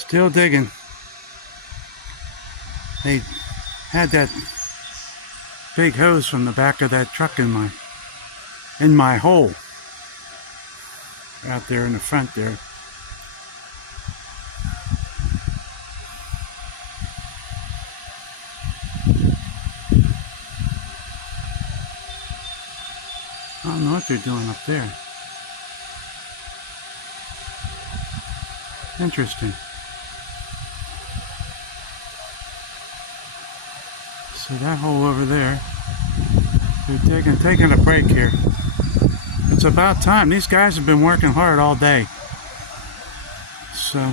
Still digging. They had that big hose from the back of that truck in my hole out there in the front there. I don't know what they're doing up there. Interesting. So that hole over there, they're taking a break here. It's about time. These guys have been working hard all day. So